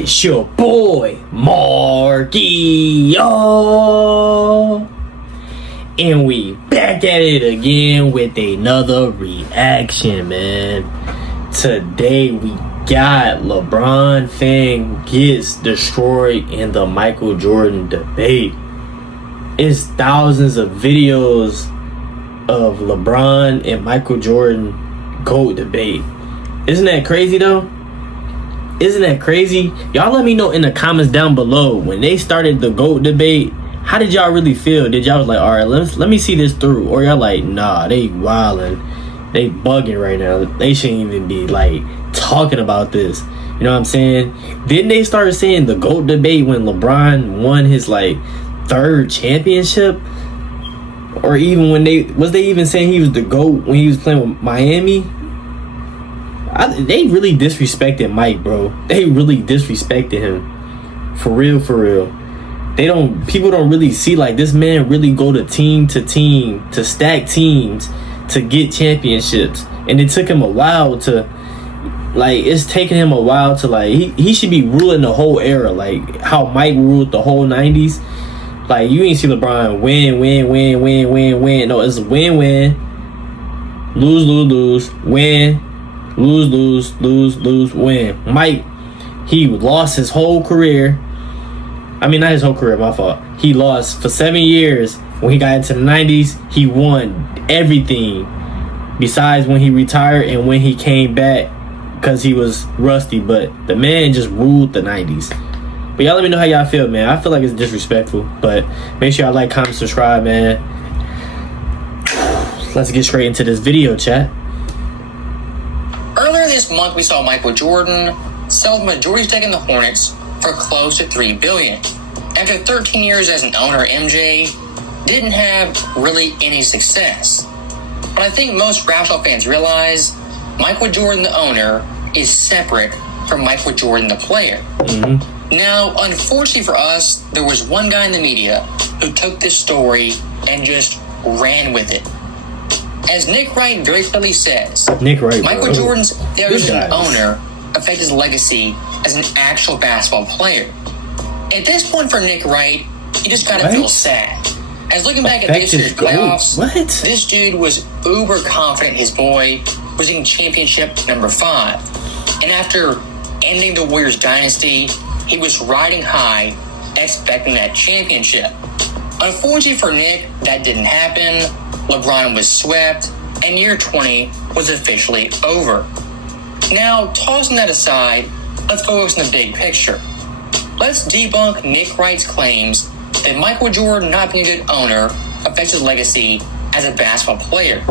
It's your boy, Marky, and we back at it again with another reaction, man. Today we got LeBron fan gets destroyed in the Michael Jordan debate. It's thousands of videos of LeBron and Michael Jordan GOAT debate. Isn't that crazy though? Isn't that crazy? Y'all let me know in the comments down below, when they started the GOAT debate, how did y'all really feel? Did y'all was like, all right, let me see this through? Or y'all like, nah, they wildin', they bugging right now. They shouldn't even be like talking about this. You know what I'm saying? Didn't they start saying the GOAT debate when LeBron won his like third championship? Or even when they even saying he was the GOAT when he was playing with Miami? They really disrespected Mike, bro. They really disrespected him. For real, for real. People don't really see, like, this man really go to team to stack teams to get championships. And it took him a while to, like, it's taking him a while to, like, he should be ruling the whole era. Like, how Mike ruled the whole 90s. Like, you ain't see LeBron win. No, it's win, lose, win. Lose, win. Mike, he lost his whole career. I mean, not his whole career, my fault. He lost for 7 years. When he got into the 90s, he won everything. Besides when he retired and when he came back because he was rusty. But the man just ruled the 90s. But y'all let me know how y'all feel, man. I feel like it's disrespectful. But make sure y'all like, comment, subscribe, man. Let's get straight into this video, chat. Earlier this month, we saw Michael Jordan sell the majority stake in the Hornets for close to $3 billion. After 13 years as an owner, MJ didn't have really any success. But I think most basketball fans realize Michael Jordan, the owner, is separate from Michael Jordan, the player. Now, unfortunately for us, there was one guy in the media who took this story and just ran with it. As Nick Wright very clearly says, Michael Jordan's failure as an owner affected his legacy as an actual basketball player. At this point for Nick Wright, you just gotta feel sad. As looking back at this year's playoffs, this dude was uber confident his boy was in championship number 5. And after ending the Warriors dynasty, he was riding high, expecting that championship. Unfortunately for Nick, that didn't happen. LeBron was swept, and year 20 was officially over. Now, tossing that aside, let's focus on the big picture. Let's debunk Nick Wright's claims that Michael Jordan not being a good owner affects his legacy as a basketball player.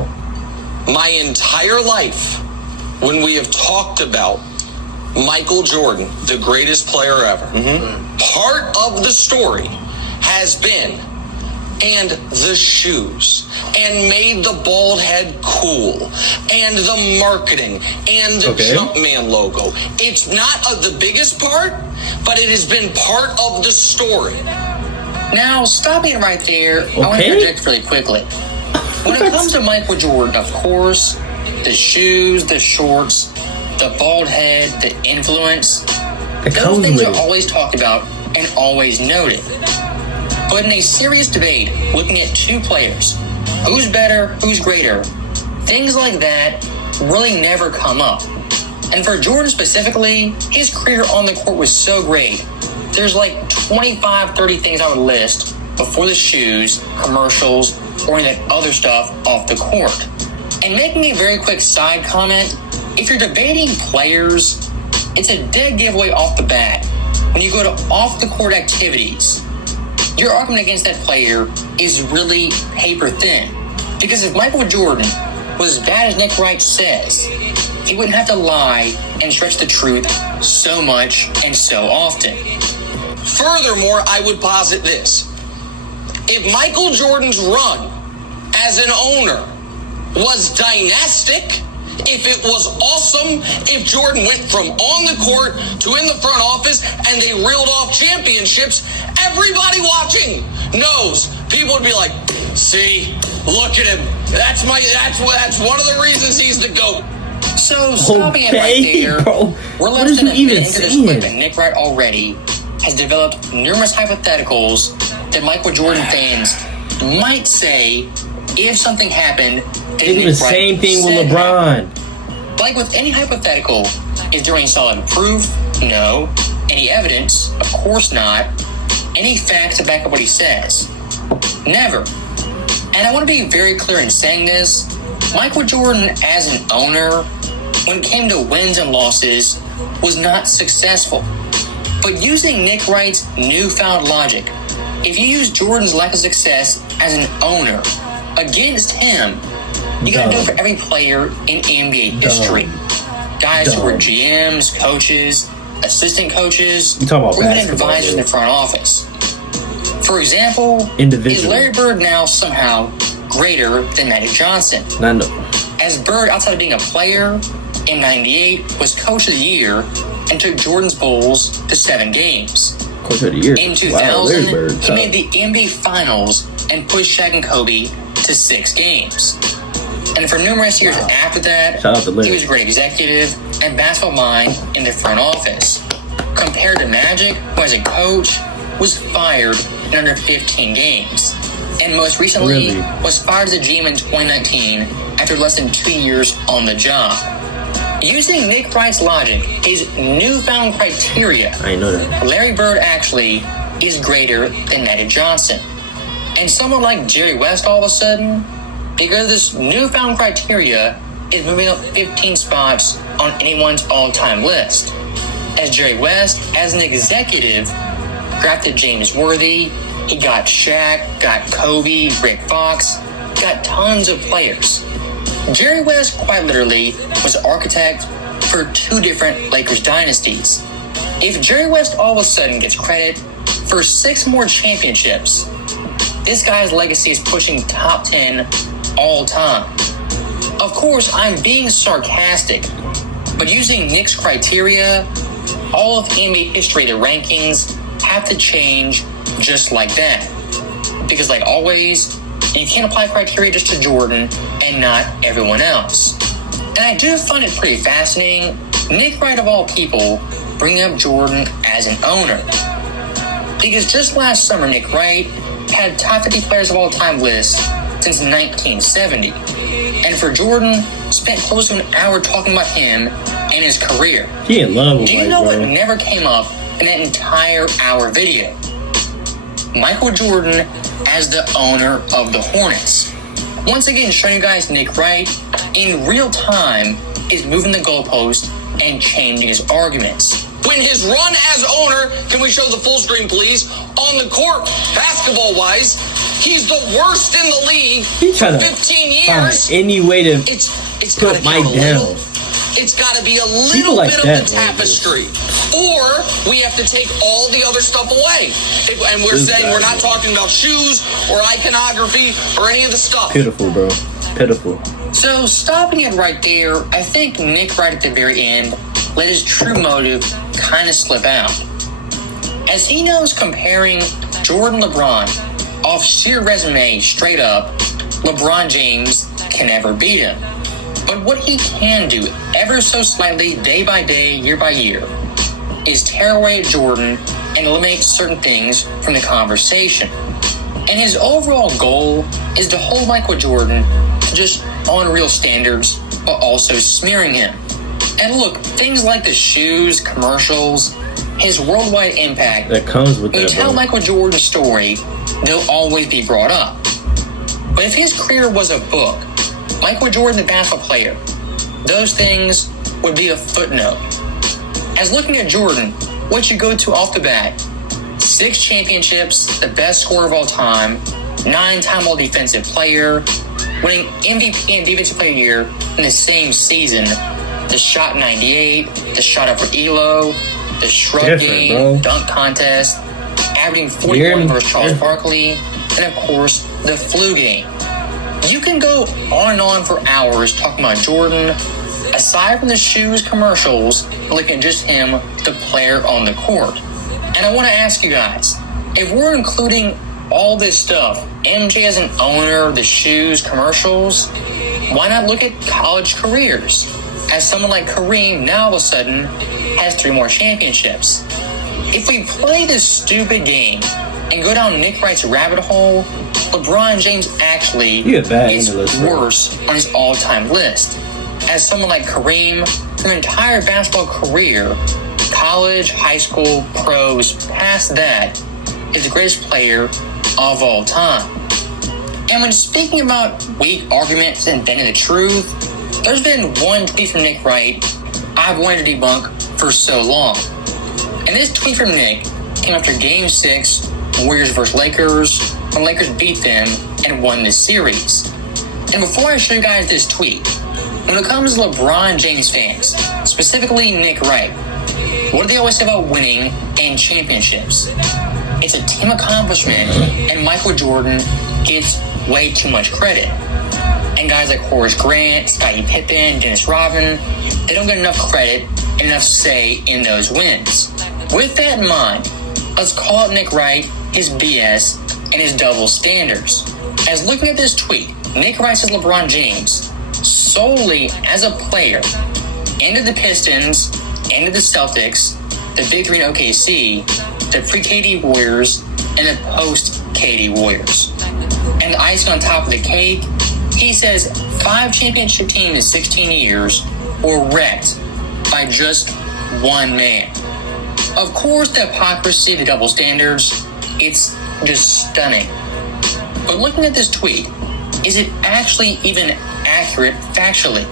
My entire life, when we have talked about Michael Jordan, the greatest player ever, part of the story has been and the shoes, and made the bald head cool, and the marketing, and the Jumpman logo. It's not the biggest part, but it has been part of the story. Now, stopping right there, I want to interject really quickly. When it comes to Michael Jordan, of course, the shoes, the shorts, the bald head, the influence, those things are always talked about and always noted. But in a serious debate, looking at two players, who's better, who's greater, things like that really never come up. And for Jordan specifically, his career on the court was so great. There's like 25, 30 things I would list before the shoes, commercials, or any of that other stuff off the court. And making a very quick side comment, if you're debating players, it's a dead giveaway off the bat. When you go to off-the-court activities, your argument against that player is really paper thin. Because if Michael Jordan was as bad as Nick Wright says, he wouldn't have to lie and stretch the truth so much and so often. Furthermore, I would posit this. If Michael Jordan's run as an owner was dynastic, if it was awesome, if Jordan went from on the court to in the front office and they reeled off championships, everybody watching knows. People would be like, see, look at him. That's one of the reasons he's the GOAT. So, stopping it right Okay, there, bro. we're What less is than you a even minute into this clip, saying? and Nick Wright already has developed numerous hypotheticals that Michael Jordan fans might say if something happened. They do the same thing with LeBron. Like with any hypothetical, is there any solid proof? No. Any evidence? Of course not. Any facts to back up what he says? Never. And I want to be very clear in saying this. Michael Jordan, as an owner, when it came to wins and losses, was not successful. But using Nick Wright's newfound logic, if you use Jordan's lack of success as an owner against him, you gotta do it for every player in NBA history. Guys who were GMs, coaches, assistant coaches, or even advisors in the front office. For example, is Larry Bird now somehow greater than Magic Johnson? As Bird, outside of being a player, in '98 was Coach of the Year and took Jordan's Bulls to 7 games. Coach of the Year. In 2000, he made the NBA Finals and pushed Shaq and Kobe to 6 games. And for numerous years after that, he was a great executive and basketball mind in the front office. Compared to Magic, who as a coach was fired in under 15 games. And most recently was fired as a GM in 2019 after less than 2 years on the job. Using Nick Wright's logic, his newfound criteria, Larry Bird actually is greater than Magic Johnson. And someone like Jerry West all of a sudden, because of this newfound criteria, is moving up 15 spots on anyone's all-time list. As Jerry West, as an executive, drafted James Worthy, he got Shaq, got Kobe, Rick Fox, got tons of players. Jerry West, quite literally, was the architect for 2 different Lakers dynasties. If Jerry West all of a sudden gets credit for 6 more championships, this guy's legacy is pushing top 10 all time. Of course, I'm being sarcastic, but using Nick's criteria, all of NBA history, the rankings have to change just like that. Because like always, you can't apply criteria just to Jordan and not everyone else. And I do find it pretty fascinating, Nick Wright of all people bringing up Jordan as an owner. Because just last summer, Nick Wright had top 50 players of all time list since 1970. And for Jordan, spent close to an hour talking about him and his career. He in love with Do you know what never came up in that entire hour video? Michael Jordan as the owner of the Hornets. Once again, showing you guys Nick Wright in real time is moving the goalpost and changing his arguments. When his run as owner, can we show the full screen, please? On the court, basketball-wise, he's the worst in the league for 15 years. Any way to it's put Mike down. It's got to be a little like bit that, of the tapestry. Or we have to take all the other stuff away. And we're saying we're not talking about shoes or iconography or any of the stuff. Pitiful, bro. Pitiful. So, stopping it right there, I think Nick Wright at the very end let his true motive kind of slip out. As he knows comparing Jordan LeBron off sheer resume straight up, LeBron James can never beat him. But what he can do ever so slightly, day by day, year by year, is tear away at Jordan and eliminate certain things from the conversation. And his overall goal is to hold Michael Jordan to just unreal standards, but also smearing him. And look, things like the shoes, commercials, his worldwide impact that comes with when you that, tell bro. Michael Jordan's story, they'll always be brought up. But if his career was a book, Michael Jordan, the basketball player, those things would be a footnote. As looking at Jordan, what you go to off the bat, 6 championships, the best scorer of all time, 9-time all-defensive player, winning MVP and Defensive Player of the Year in the same season, the shot in '98, the shot up for Elo, the shrug game, bro. dunk contest, averaging 41 versus Charles Barkley, and of course, the flu game. You can go on and on for hours talking about Jordan, aside from the shoes commercials, looking at just him, the player on the court. And I want to ask you guys, if we're including all this stuff, MJ as an owner, the shoes, commercials, why not look at college careers? as someone like Kareem now all of a sudden has 3 more championships. If we play this stupid game and go down Nick Wright's rabbit hole, LeBron James actually is worse on his all-time list. As someone like Kareem, from an entire basketball career, college, high school, pros, past that, is the greatest player of all time. And when speaking about weak arguments and bending the truth, there's been one tweet from Nick Wright I've wanted to debunk for so long. And this tweet from Nick came after Game 6, Warriors vs. Lakers, when Lakers beat them and won this series. And before I show you guys this tweet, when it comes to LeBron James fans, specifically Nick Wright, what do they always say about winning and championships? It's a team accomplishment, and Michael Jordan gets way too much credit. And guys like Horace Grant, Scottie Pippen, Dennis Rodman, they don't get enough credit and enough say in those wins. With that in mind, let's call out Nick Wright, his BS, and his double standards. As looking at this tweet, Nick Wright says LeBron James, solely as a player, ended the Pistons, ended the Celtics, the Big Three in OKC, the pre-KD Warriors, and the post-KD Warriors. And the icing on top of the cake, he says 5 championship teams in 16 years were wrecked by just one man. Of course, the hypocrisy, the double standards, it's just stunning. But looking at this tweet, is it actually even accurate factually?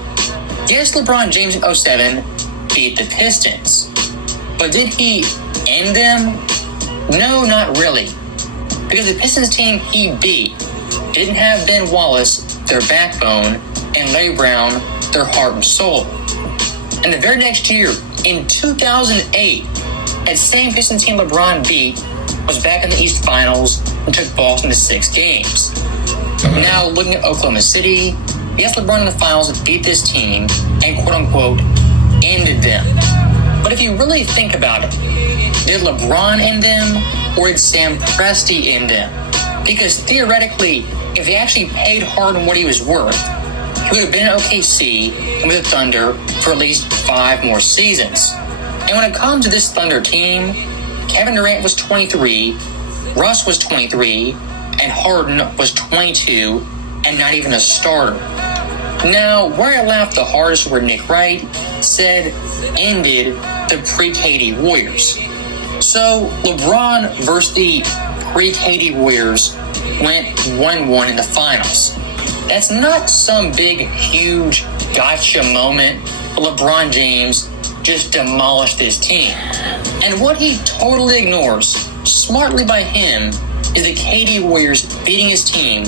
Yes, LeBron James in 07 beat the Pistons. But did he end them? No, not really. Because the Pistons team he beat didn't have Ben Wallace, their backbone, and Larry Brown, their heart and soul. And the very next year, in 2008, that same Pistons team LeBron beat was back in the East Finals and took Boston to 6 games. Now, looking at Oklahoma City, yes, LeBron in the finals beat this team and quote-unquote ended them. But if you really think about it, did LeBron end them or did Sam Presti end them? Because theoretically, if he actually paid hard on what he was worth, he would have been in OKC and with the Thunder for at least 5 more seasons. And when it comes to this Thunder team, Kevin Durant was 23, Russ was 23, and Harden was 22 and not even a starter. Now, where I laughed the hardest where Nick Wright said ended the pre-KD Warriors. So, LeBron versus the pre-KD Warriors went 1-1 in the finals. That's not some big, huge gotcha moment. LeBron James just demolished this team. And what he totally ignores, smartly by him, is the KD Warriors beating his team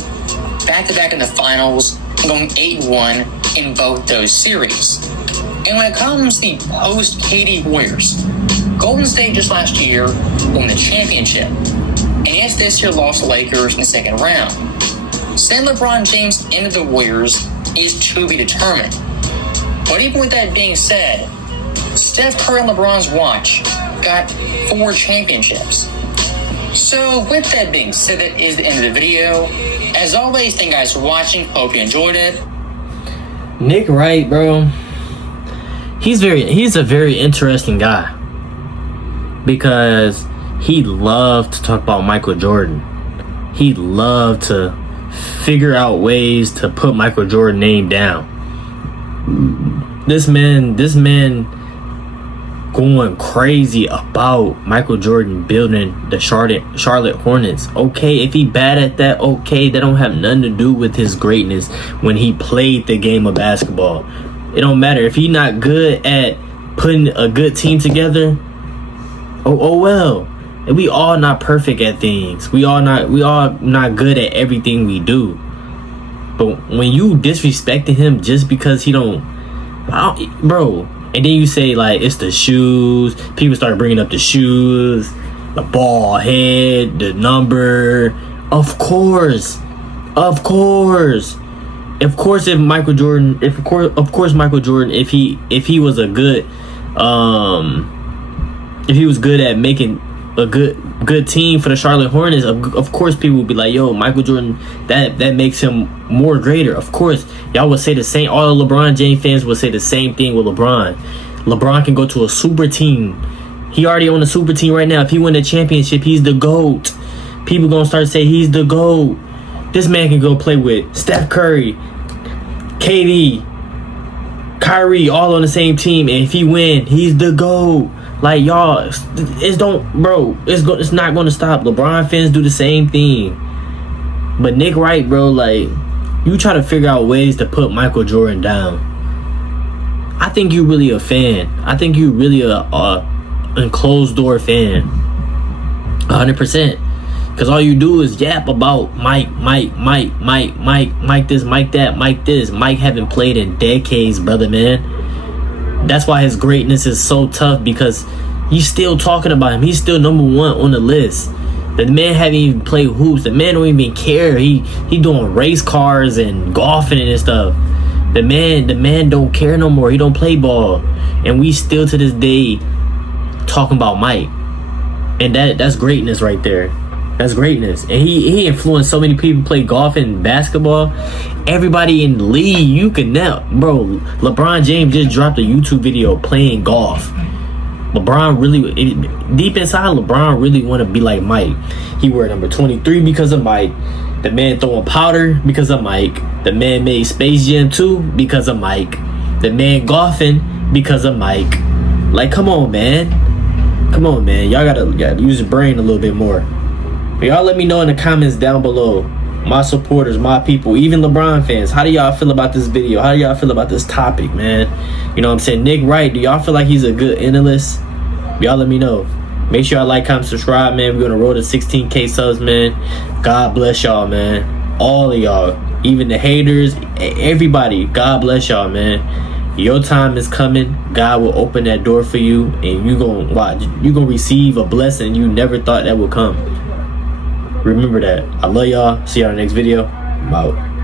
back-to-back in the finals and going 8-1 in both those series. And when it comes to the post-KD Warriors, Golden State just last year won the championship. And yes, this year lost the Lakers in the second round. Saying LeBron James ended the Warriors is to be determined. But even with that being said, Steph Curry on LeBron's watch got 4 championships. So with that being said, that is the end of the video. As always, thank you guys for watching. Hope you enjoyed it. Nick Wright, bro, he's a very interesting guy because he loved to talk about Michael Jordan. He loved to figure out ways to put Michael Jordan's name down. This man going crazy about Michael Jordan building the Charlotte Hornets. Okay, if he bad at that, okay, that don't have nothing to do with his greatness when he played the game of basketball. It don't matter if he not good at putting a good team together. Oh well. And we all not perfect at things. We all not good at everything we do. But when you disrespecting him just because he don't, bro, and then you say like it's the shoes, people start bringing up the shoes, the ball head, the number. Of course, if Michael Jordan, if he was a good, if he was good at making a good good team for the Charlotte Hornets, of course people would be like, yo, Michael Jordan, that makes him more greater. Of course, y'all would say the same. All the LeBron James fans would say the same thing with LeBron. LeBron can go to a super team. He already on a super team right now. If he win a championship, he's the GOAT. People gonna start to say he's the GOAT. This man can go play with Steph Curry, KD, Kyrie, all on the same team, and if he win, he's the GOAT. Like, y'all, it's not gonna stop. LeBron fans do the same thing. But Nick Wright, bro, like, you try to figure out ways to put Michael Jordan down. I think you really a fan. I think you really a enclosed door fan. 100%. Because all you do is yap about Mike this, Mike that, Mike this. Mike haven't played in decades, brother, man. That's why his greatness is so tough, because you still talking about him. He's still number one on the list. The man haven't even played hoops. The man don't even care. He doing race cars and golfing and stuff. The man don't care no more. He don't play ball. And we still to this day talking about Mike. And that's greatness right there. That's greatness. And he influenced so many people play golf and basketball. Everybody in the league, you can now, bro. LeBron James just dropped a YouTube video playing golf. LeBron really, deep inside, LeBron really want to be like Mike. He wear number 23 because of Mike. The man throwing powder because of Mike. The man made Space Jam 2 because of Mike. The man golfing because of Mike. Like, come on, man. Come on, man. Y'all gotta use your brain a little bit more. But y'all let me know in the comments down below. My supporters, my people, even LeBron fans. How do y'all feel about this video? How do y'all feel about this topic, man? You know what I'm saying? Nick Wright, do y'all feel like he's a good analyst? Y'all let me know. Make sure y'all like, comment, subscribe, man. We're gonna roll to 16K subs, man. God bless y'all, man. All of y'all. Even the haters, everybody. God bless y'all, man. Your time is coming. God will open that door for you, and you gonna watch. You gonna receive a blessing you never thought that would come. Remember that. I love y'all. See y'all in the next video. I'm out.